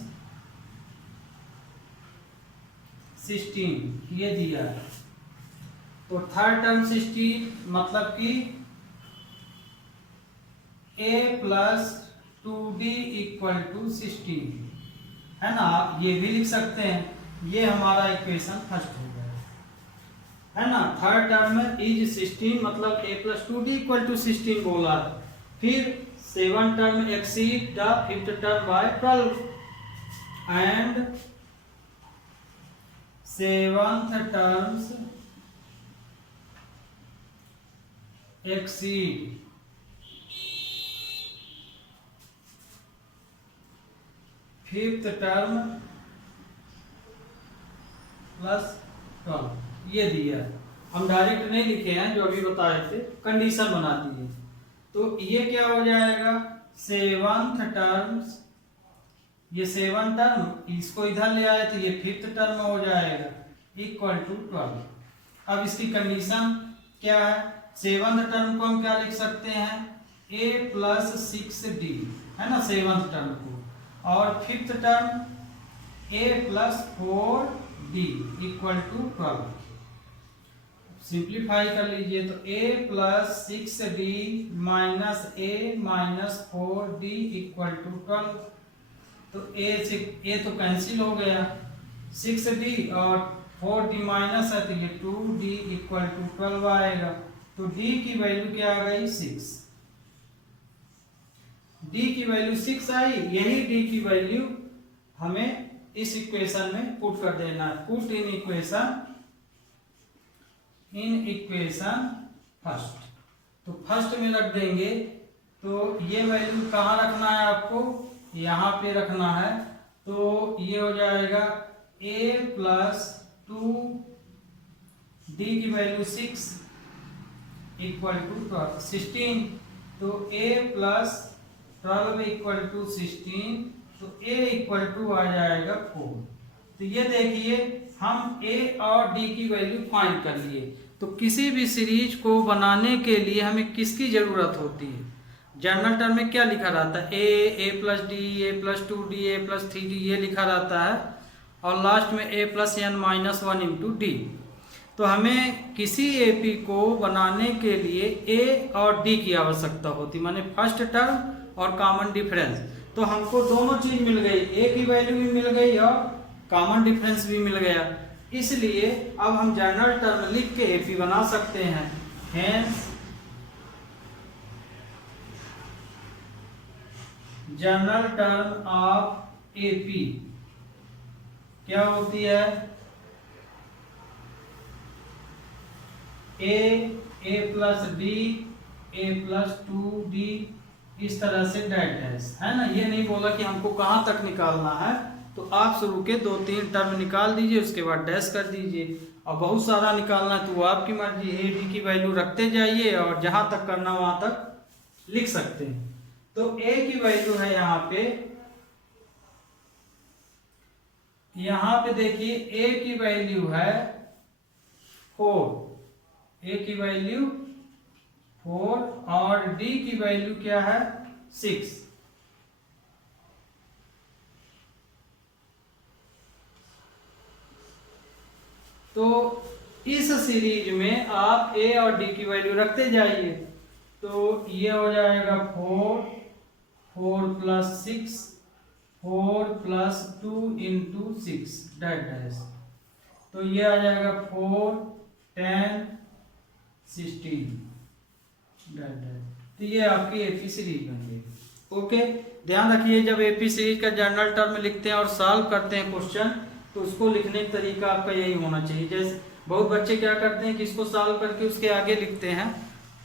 16 ये दिया है। तो थर्ड टर्म 16 मतलब कि a+2d = 16 है ना। आप ये भी लिख सकते हैं, ये हमारा इक्वेशन फर्स्ट हो गया है ना। थर्ड टर्म में इज 16 मतलब a+2d = 16 बोला। फिर 7th term exceed the 5th term by 12 and 7th terms exceed 5th term +12 ये दिया है। हम डायरेक्ट नहीं लिखे हैं, जो अभी बताए थे कंडीशन बना दी है। तो ये क्या हो जाएगा 7th टर्म्स, ये 7th टर्म इसको इधर ले आए तो ये 5th टर्म हो जाएगा = 12। अब इसकी कंडीशन क्या है, 7th टर्म को हम क्या लिख सकते हैं a+6d है ना 7th टर्म को, और 5th टर्म a+4d = 12। सिंप्लीफाई कर लीजिए तो a+6d माइनस a-4d = 12। तो a तो कैंसिल हो गया, 6d और 4d माइनस है तो ये 2d = 12 आएगा। तो d की वैल्यू क्या आ गई 6, d की वैल्यू 6 आई। यही d की वैल्यू हमें इस इक्वेशन में पुट कर देना है। पुट इन इक्वेशन फर्स्ट, तो फर्स्ट में रख देंगे। तो ये वैल्यू कहाँ रखना है आपको, यहाँ पे रखना है। तो ये हो जाएगा a+2d की वैल्यू 6 = 16। तो a+12 = 16, तो a = आ जाएगा 4। तो ये देखिए हम a और d की वैल्यू फाइंड कर लिए। तो किसी भी सीरीज को बनाने के लिए हमें किसकी जरूरत होती है, जनरल टर्म में क्या लिखा रहता है a+d a+2d a+3d ये लिखा रहता है, और लास्ट में a+n-1 × d। तो हमें किसी एपी को बनाने के लिए a और d की आवश्यकता होती, माने फर्स्ट टर्म और कॉमन डिफरेंस। तो हमको दोनों चीज मिल गई, a की वैल्यू भी मिल गई और कॉमन डिफरेंस भी मिल गया। इसलिए अब हम जनरल टर्म लिख के एपी बना सकते हैं। Hence general term of AP क्या होती है a+d a+2d इस तरह से डैट है ना। ये नहीं बोला कि हमको कहाँ तक निकालना है, तो आप शुरू के 2-3 टर्म निकाल दीजिए, उसके बाद डैश कर दीजिए। और बहुत सारा निकालना है तो वो आपकी मर्जी, ए डी की वैल्यू रखते जाइए और जहां तक करना वहां तक लिख सकते हैं। तो a की वैल्यू है यहाँ पे देखिए a की वैल्यू है 4, a की वैल्यू 4 और डी की वैल्यू क्या है 6। तो इस सीरीज में आप ए और डी की वैल्यू रखते जाइए। तो ये हो जाएगा 4 प्लस 6 4 प्लस 2 इंटू 6 डैश। तो ये आ जाएगा 4 10 16 डैश। तो ये आपकी एपी सीरीज बन गई। ओके, ध्यान रखिए जब एपी सीरीज का जनरल टर्म लिखते हैं और सॉल्व करते हैं क्वेश्चन, तो उसको लिखने का तरीका आपका यही होना चाहिए। जैसे बहुत बच्चे क्या करते हैं कि इसको सॉल्व करके उसके आगे लिखते हैं,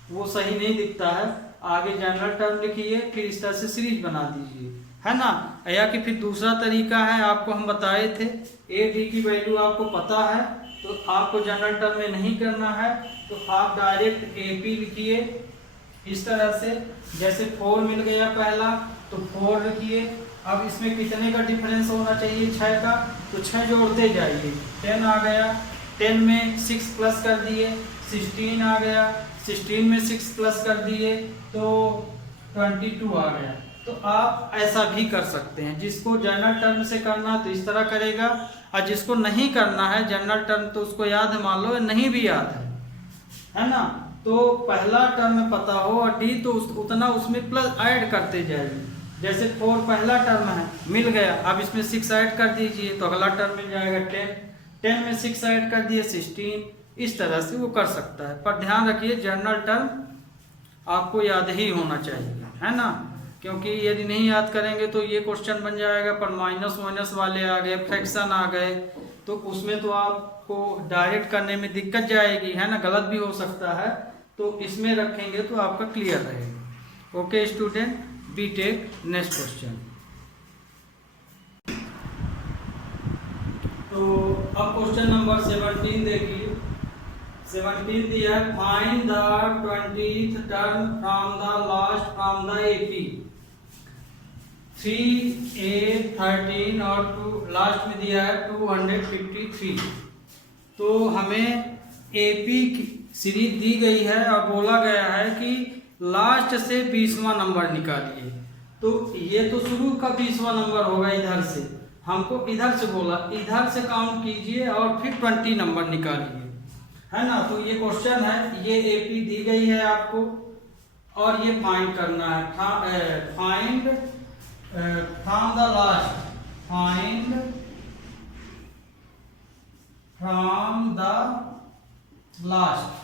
वो सही नहीं दिखता है। आगे जनरल टर्म लिखिए, फिर इस तरह से सीरीज बना दीजिए, है ना। या कि फिर दूसरा तरीका है, आपको हम बताए थे, ए डी की वैल्यू आपको पता है तो आपको जनरल टर्म में नहीं करना है, तो आप डायरेक्ट ए पी लिखिए इस तरह से। जैसे 4 मिल गया पहला, तो 4 लिखिए। अब इसमें कितने का डिफरेंस होना चाहिए 6 का, तो 6 जोड़ते जाइए। 10 आ गया, 10 में 6 प्लस कर दिए, 16 आ गया, 16 में 6 प्लस कर दिए तो 22 आ गया। तो आप ऐसा भी कर सकते हैं। जिसको जनरल टर्म से करना तो इस तरह करेगा, और जिसको नहीं करना है जनरल टर्म तो उसको याद है, मान लो नहीं भी याद है ना, तो पहला टर्म पता हो और डी तो उतना उसमें प्लस ऐड करते जाइए। जैसे 4 पहला टर्म है मिल गया, अब इसमें 6 ऐड कर दीजिए तो अगला टर्म मिल जाएगा 10। 10 में 6 ऐड कर दिए 16। इस तरह से वो कर सकता है। पर ध्यान रखिए जनरल टर्म आपको याद ही होना चाहिए, है ना, क्योंकि यदि नहीं याद करेंगे तो ये क्वेश्चन बन जाएगा पर माइनस माइनस वाले आ गए, फ्रैक्शन आ गए, तो उसमें तो आपको डायरेक्ट करने में दिक्कत जाएगी, है ना, गलत भी हो सकता है। तो इसमें रखेंगे तो आपका क्लियर रहेगा। Okay student, we take next question. तो अब क्वेश्चन नंबर 17 देखिए। 17 दिया है, find the 20th term from the last from the AP. 3 8 13 और 2 लास्ट में दिया है 253। तो हमें एपी की सीरीज दी गई है और बोला गया है कि लास्ट से 20वां नंबर निकालिए। तो ये तो शुरू का 20वां नंबर होगा, इधर से हमको इधर से बोला, इधर से काउंट कीजिए और फिर 20 नंबर निकालिए, है ना। तो ये क्वेश्चन है, ये एपी दी गई है आपको और ये फाइंड करना है। Find from the last, find from the last.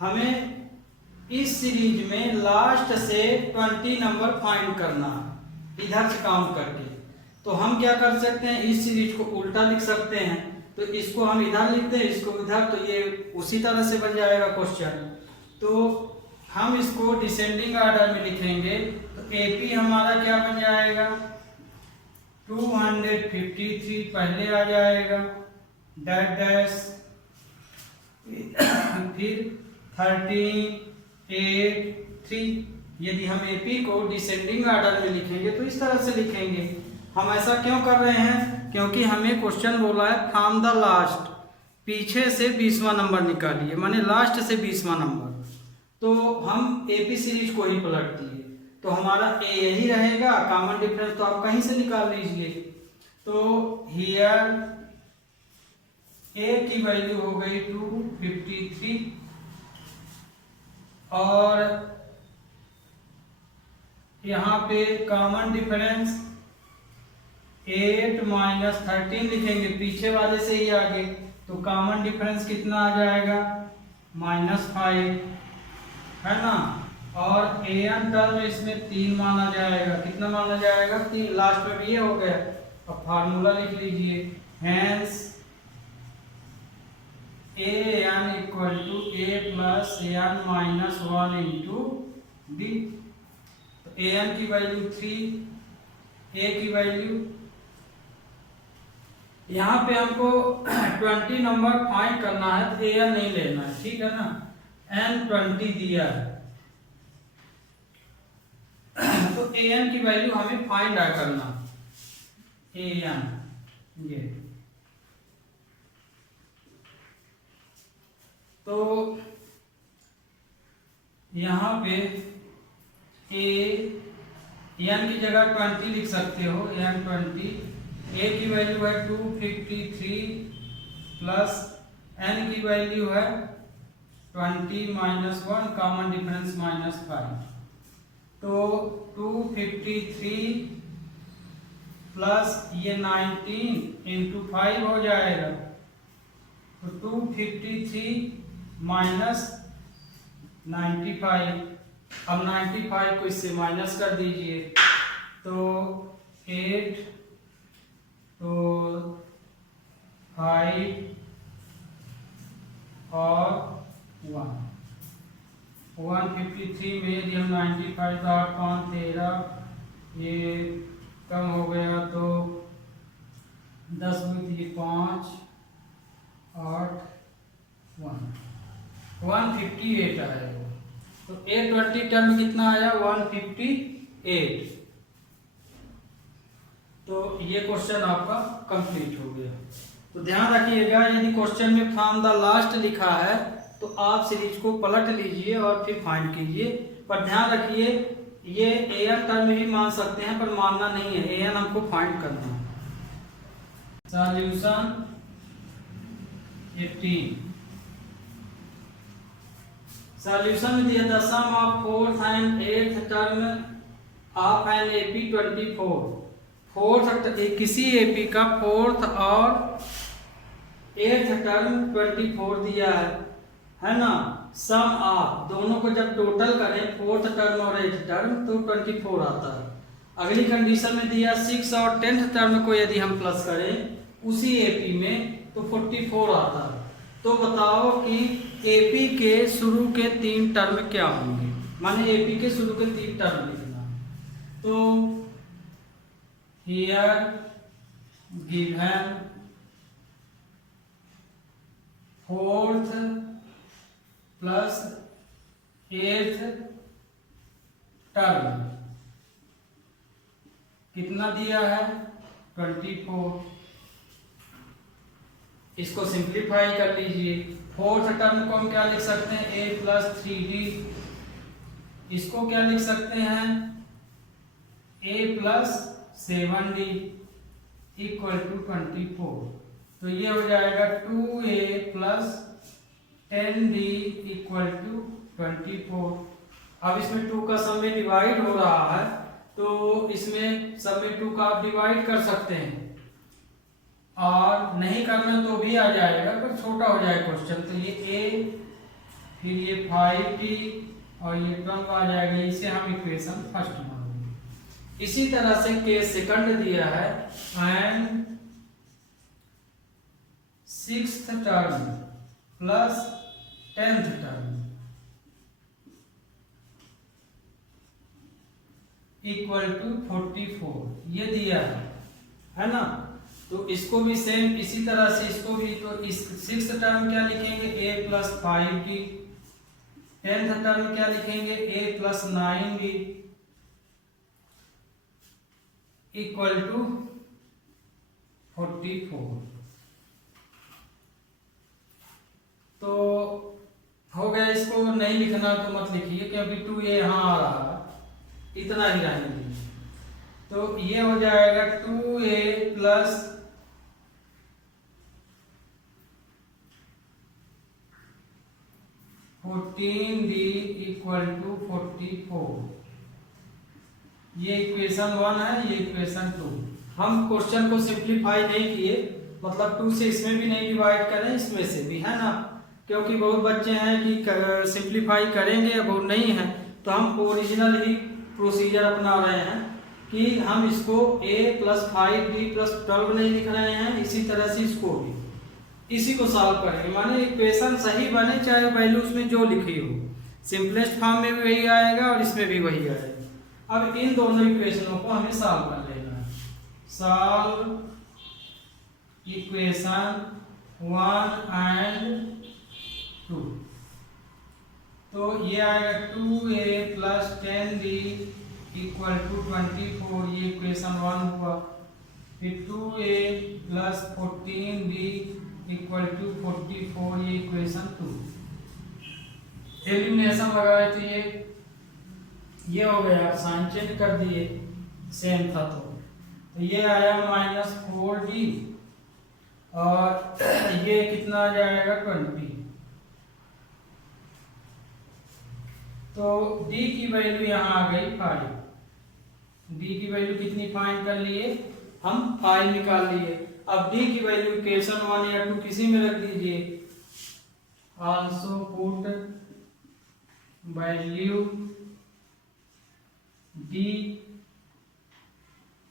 हमें इस सीरीज में लास्ट से 20 नंबर फाइंड करना है इधर से काउंट करके। तो हम क्या कर सकते हैं, इस सीरीज को उल्टा लिख सकते हैं। तो इसको हम इधर लिखते हैं, इसको इधर, तो ये उसी तरह से बन जाएगा क्वेश्चन। तो हम इसको डिसेंडिंग ऑर्डर में लिखेंगे। तो एपी हमारा क्या बन जाएगा, 253 पहले आ जाएगा, डैश फिर 13 8 3। यदि हम एपी को डिसेंडिंग ऑर्डर में लिखेंगे तो इस तरह से लिखेंगे। हम ऐसा क्यों कर रहे हैं, क्योंकि हमें क्वेश्चन बोला है फ्रॉम द लास्ट, पीछे से 20वां नंबर निकालिए, माने लास्ट से 20वां नंबर। तो हम एपी सीरीज को ही पलट दिए, तो हमारा ए यही रहेगा, कॉमन डिफरेंस तो आप कहीं से निकाल लीजिए। तो हियर ए की वैल्यू हो गई 253 और यहाँ पे कॉमन डिफरेंस 8 माइनस 13 लिखेंगे, पीछे वाले से ही आगे। तो कॉमन डिफरेंस कितना आ जाएगा, -5, है ना। और ए एन टर्म इसमें 3 माना जाएगा, कितना माना जाएगा 3, लास्ट में भी ये हो गया। अब फार्मूला लिख लीजिए, hence a n equal to a plus a n minus 1 into d. तो ए एन की वैल्यू 3, ए की वैल्यू, यहाँ पे हमको 20 नंबर फाइंड करना है तो ए एन नहीं लेना है, ठीक है ना। एन 20 दिया है तो ए एन की वैल्यू हमें फाइंड करना, ए एन ये। तो यहाँ पे n की जगह 20 लिख सकते हो, n 20। a की वैल्यू है 253 प्लस n की वैल्यू है 20 माइनस 1, कॉमन डिफरेंस -5। तो 253 प्लस ये 19 इंटू 5 हो जाएगा। तो 253 माइनस 95। अब 95 को इससे माइनस कर दीजिए, तो 8 तो 5 और 1, 153 में यदि हम 95 का 8 5 13, ये कम हो गया तो 10 में 5 8 1, 158 आएगा। तो 820 टर्म कितना आया? 158। तो ये क्वेश्चन आपका कंप्लीट हो गया। तो ध्यान रखिएगा, यदि क्वेश्चन में फ्रॉम द लास्ट लिखा है तो आप सीरीज को पलट लीजिए और फिर फाइंड कीजिए। पर ध्यान रखिए, ये an टर्म भी मान सकते हैं, पर मानना नहीं है, an हमको फाइंड करना है। सॉल्यूशन 18। सॉल्यूशन में दिया the sum of 4th and 8th term of an AP 24। किसी एपी का 4th और 8th टर्म 24 दिया है ना। सम ऑफ दोनों को जब टोटल करें 4th टर्म और 8th टर्म तो 24 आता है। अगली कंडीशन में दिया 6 और 10th टर्म को यदि हम प्लस करें उसी एपी में तो 44 आता है। तो बताओ कि एपी के शुरू के 3 टर्म क्या होंगे, माने एपी के शुरू के 3 टर्म लिखना। तो here given 4th plus 8th term कितना दिया है? 24। इसको सिंप्लीफाई कर लीजिए। 4th टर्म को हम क्या लिख सकते हैं? a plus 3d। इसको क्या लिख सकते हैं? a plus 7d equal to 24। तो ये हो जाएगा 2a plus 10d equal to 24। अब इसमें 2 का सम में डिवाइड हो रहा है, तो इसमें सब में 2 का आप डिवाइड कर सकते हैं, और नहीं करना तो भी आ जाएगा, पर छोटा हो जाए क्वेश्चन। तो ये a, फिर ये 5d और ये टर्म आ जाएगा। इसे हम इक्वेशन फर्स्ट मानेंगे। इसी तरह से केस सेकंड दिया है and 6th term plus 10th term equal to 44 ये दिया है ना। तो इसको भी सेम इसी तरह से इसको भी, तो इस 6th टर्म क्या लिखेंगे? a plus 5d। 10th term क्या लिखेंगे? a plus 9d equal to 44। तो हो गया। इसको नहीं लिखना तो मत लिखिए, क्योंकि 2a यहाँ आ रहा है, इतना ही रहने दीजिए। तो ये हो जाएगा 2a plus 14d equal to 44। ये इक्वेशन 1 है, ये इक्वेशन 2। हम क्वेश्चन को सिंप्लीफाई नहीं किए, मतलब 2 से इसमें भी नहीं डिवाइड करें, इसमें से भी, है ना। क्योंकि बहुत बच्चे हैं कि सिंप्लीफाई करेंगे, बहुत नहीं है, तो हम ओरिजिनल ही प्रोसीजर अपना रहे हैं कि हम इसको a प्लस 5d प्लस 12 नहीं लिख रहे हैं। इसी तरह से इसको भी इसी को सॉल्व करेंगे, माने इक्वेशन सही बने चाहे वैल्यूज में जो लिखी हो, सिंपलेस्ट फॉर्म में भी वही आएगा और इसमें भी वही आएगा। अब इन दोनों इक्वेशनों को हमें सॉल्व कर लेना है। Solve equation 1 and 2। तो ये आएगा 2a plus 10d equal to 24, ये इक्वेशन 1 हुआ। फिर 2a plus 14d equal to 44, ये इक्वेशन 2। एलिमिनेशन लगाए तो ये हो गया, साइन चेंज कर दिए, सेम था तो ये आया -4d और ये कितना आ जाएगा 20। तो d की वैल्यू यहाँ आ गई 5। d की वैल्यू कितनी फाइंड कर लिए हम, 5 निकाल लिए। अब d की वैल्यू इक्वेशन 1 या 2 किसी में रख दीजिए। Also put value d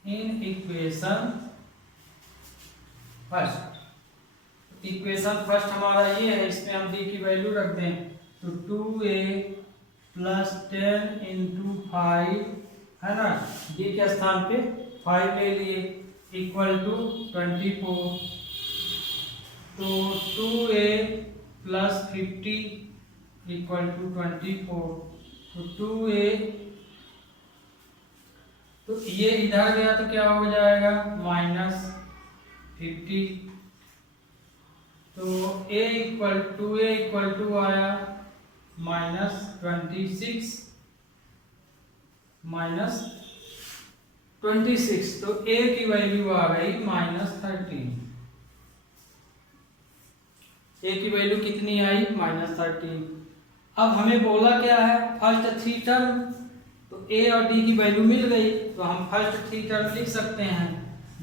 in equation first. Equation first हमारा ये है, इसमें हम d की वैल्यू रख दें तो 2a + 10 × 5 है ना, d के स्थान पे 5 ले लिए, इक्वल टू 24। तो 2a + 50 इक्वल टू 24। तो 2a, तो ये इधर गया तो क्या हो जाएगा -50। तो a इक्वल टू आया -26 तो a की वैल्यू आ गई -13। a की वैल्यू कितनी आई -13। अब हमें बोला क्या है, फर्स्ट 3 टर्म, तो a और d की वैल्यू मिल गई तो हम फर्स्ट 3 टर्म लिख सकते हैं।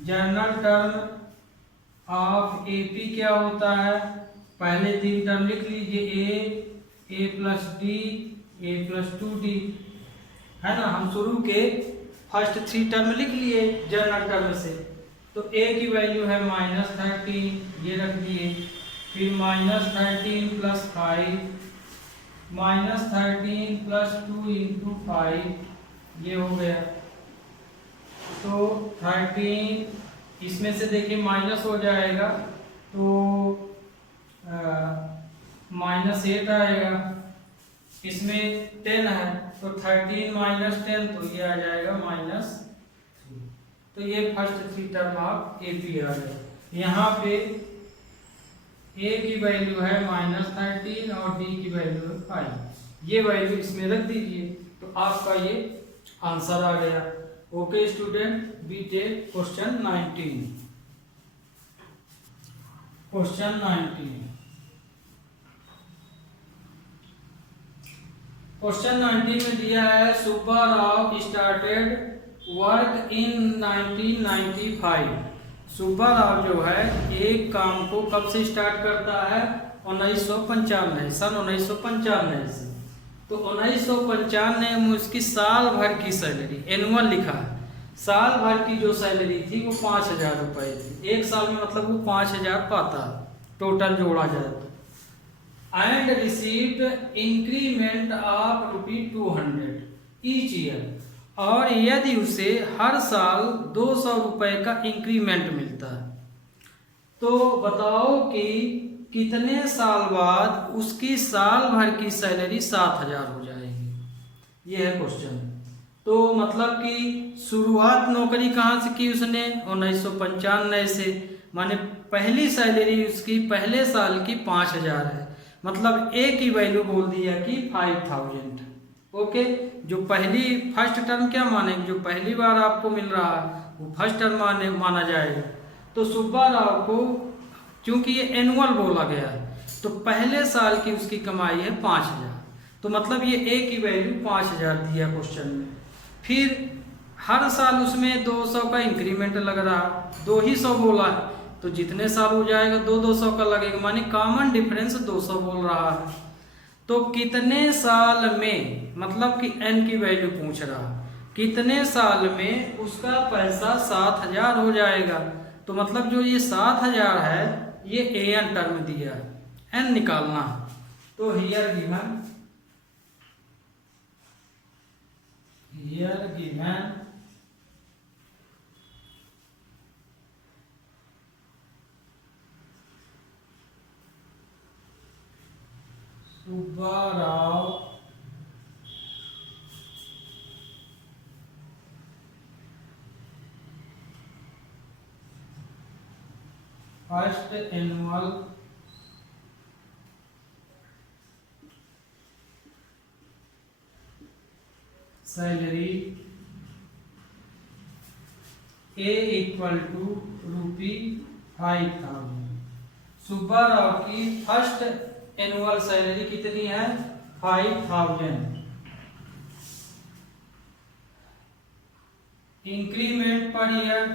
जनरल टर्म ऑफ AP क्या होता है, पहले 3 टर्म लिख लीजिए, a + d, a + 2d है ना। हम शुरू के फर्स्ट 3 टर्म लिख लिए जनरल टर्म से। तो a की वैल्यू है -13, ये रख दिए। फिर -13 + 5, -13 + 2 × 5 ये हो गया। तो 13 इसमें से देखिए माइनस हो जाएगा तो -8 आएगा, इसमें 10 है तो 13 - 10 तो ये आ जाएगा -3। तो ये फर्स्ट 3 टर्म ऑफ AP आ गए। यहाँ पे a की वैल्यू है -13 और d की वैल्यू है 5। ये वैल्यू इसमें रख दीजिए तो आपका ये आंसर आ गया। Okay student, we take question 19। Question 19 में दिया है Subba Rao started work in 1995। Subba Rao जो है एक काम को कब से स्टार्ट करता है, 1995, सन 1995 से। तो 1995 में उसकी साल भर की सैलरी, एनुअल लिखा है, साल भर की जो सैलरी थी वो 5,000 रुपये थी। एक साल में मतलब वो 5,000 पाता है टोटल जोड़ा जाए तो। And received increment of ₹200 each year, और यदि उसे हर साल 200 रुपये का इंक्रीमेंट मिलता है तो बताओ कि कितने साल बाद उसकी साल भर की सैलरी 7,000 हो जाएगी। ये है क्वेश्चन। तो मतलब कि शुरुआत नौकरी कहाँ से की उसने, 1995 से, माने पहली सैलरी उसकी पहले साल की 5,000 है, मतलब ए की वैल्यू बोल दिया कि 5,000। ओके, जो पहली फर्स्ट टर्म क्या मानेंगे, जो पहली बार आपको मिल रहा है वो फर्स्ट टर्म माना जाएगा। तो सुब्बा राव को क्योंकि ये एनुअल बोला गया है तो पहले साल की उसकी कमाई है 5,000, तो मतलब ये ए की वैल्यू 5,000 दिया क्वेश्चन में। फिर हर साल उसमें 200 का इंक्रीमेंट लग रहा, 2 ही 100 बोला है तो जितने साल हो जाएगा 200 का लगेगा, माने कॉमन डिफरेंस 200 बोल रहा है। तो कितने साल में, मतलब कि n की वैल्यू पूछ रहा, कितने साल में उसका पैसा 7,000 हो जाएगा। तो मतलब जो ये 7,000 है ये an टर्म दिया है, n निकालना। तो here given Subba Rao first annual salary a equal to ₹5,000। Subba Rao की फर्स्ट एनुअल सैलरी कितनी है? 5,000। इंक्रीमेंट पर ईयर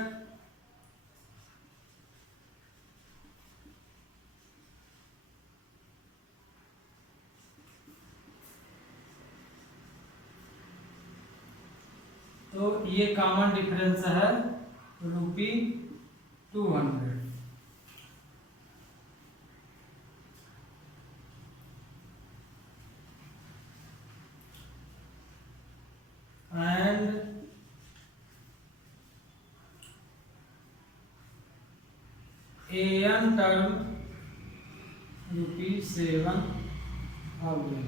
तो ये कॉमन डिफरेंस है ₹200। And AN term ₹7,000।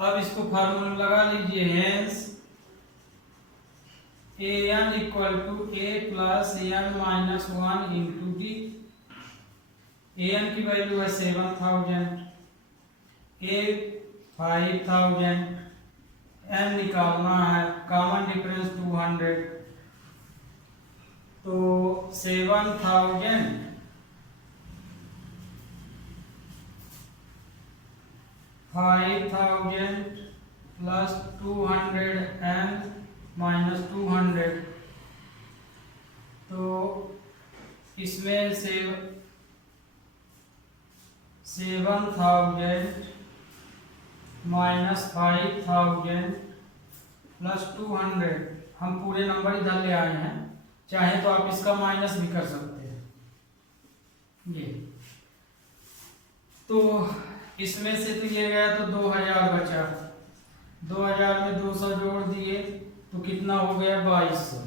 अब इसको फार्मूला लगा लीजिए। Hence AN equal to A plus AN minus 1 into D। AN की वैल्यू है 7,000, A 5,000, N निकालना है, कॉमन डिफरेंस 200। तो 7,000 5,000 प्लस 200 N माइनस 200। तो इसमें से 7,000 माइनस 5,000 प्लस 200, हम पूरे नंबर इधर ले आए हैं। चाहे तो आप इसका माइनस भी कर सकते हैं। ये तो इसमें से तो ये गया तो 2,000 बचा। 2,000 में 200 जोड़ दिए तो कितना हो गया? 2,200।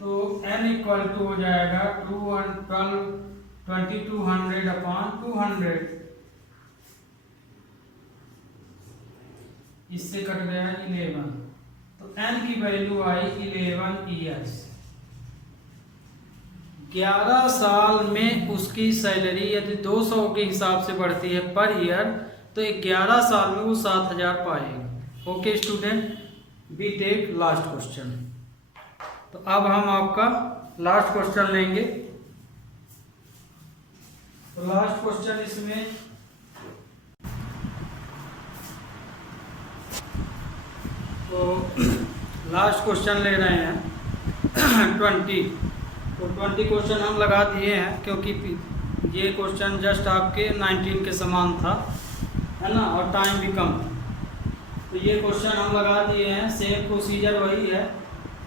तो n इक्वल टू हो जाएगा 2,200 अपॉन 200। इससे कट गया 11। तो n की वैल्यू आई 11 ईयर्स। 11 साल में उसकी सैलरी यदि 200 के हिसाब से बढ़ती है पर ईयर, तो 11 साल में वो 7,000 पाएगा। Okay student, we take last question. तो अब हम आपका लास्ट क्वेश्चन लेंगे। तो लास्ट क्वेश्चन इसमें तो लास्ट क्वेश्चन ले रहे हैं 20। तो 20 क्वेश्चन हम लगा दिए हैं क्योंकि ये क्वेश्चन जस्ट आपके 19 के समान था, है ना, और टाइम भी कम था। तो ये क्वेश्चन हम लगा दिए हैं। सेम प्रोसीजर वही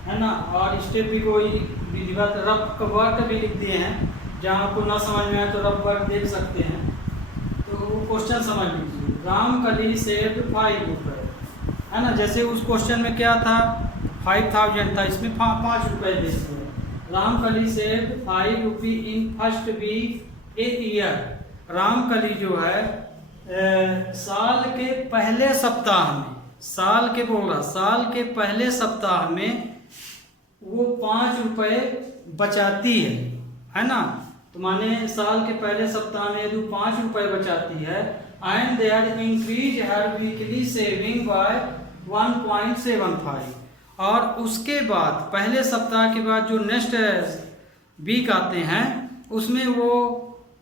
है ना, और स्टेप भी कोई विधिवत रफ वर्क भी लिख दिए हैं। जहाँ आपको ना समझ में आए तो रफ वर्क देख सकते हैं। तो वो क्वेश्चन समझ लीजिए। रामकली सेव्ड 5 रुपये, है ना। जैसे उस क्वेश्चन में क्या था? 5,000 था, इसमें 5 रुपये देते हैं। Ramkali saved 5 rupee in first week a year. Ramkali जो है साल के पहले सप्ताह में, साल के पहले सप्ताह में वो 5 रुपये बचाती है ना। तो माने साल के पहले सप्ताह में यदि 5 रुपये बचाती है, and they are increase her weekly saving by 1.75। और उसके बाद पहले सप्ताह के बाद जो नेक्स्ट वीक आते हैं उसमें वो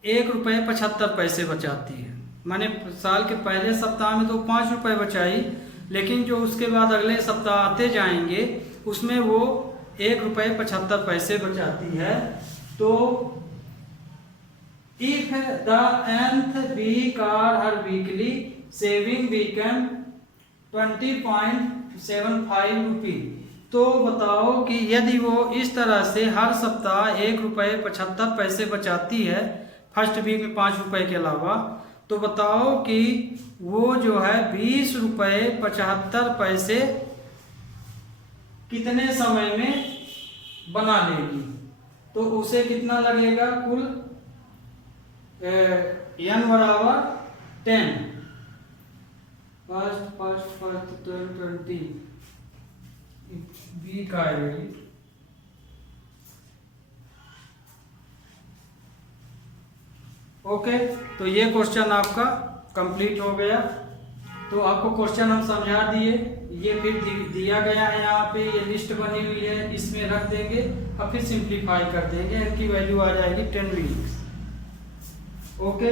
1.75 रुपये बचाती है। माने साल के पहले सप्ताह में तो 5 रुपये बचाई, लेकिन जो उसके बाद अगले सप्ताह आते जाएंगे उसमें वो 1.75 रुपये बचाती है। तो if the nth week are her weekly saving become 20.75 rupee. तो बताओ कि यदि वो इस तरह से हर सप्ताह 1.75 रुपये बचाती है, फर्स्ट वीक में 5 रुपये के अलावा, तो बताओ कि वो जो है 20.75 कितने समय में बना लेगी। तो उसे कितना लगेगा? कुल n बराबर 10, फर्स्ट 20 बी का है ये। ओके, तो ये क्वेश्चन आपका कंप्लीट हो गया। तो आपको क्वेश्चन हम समझा दिए, ये फिर दिया गया है यहाँ पे, ये लिस्ट बनी हुई है, इसमें रख देंगे और फिर सिंप्लीफाई कर देंगे, इनकी वैल्यू आ जाएगी 10 वीक्स। ओके।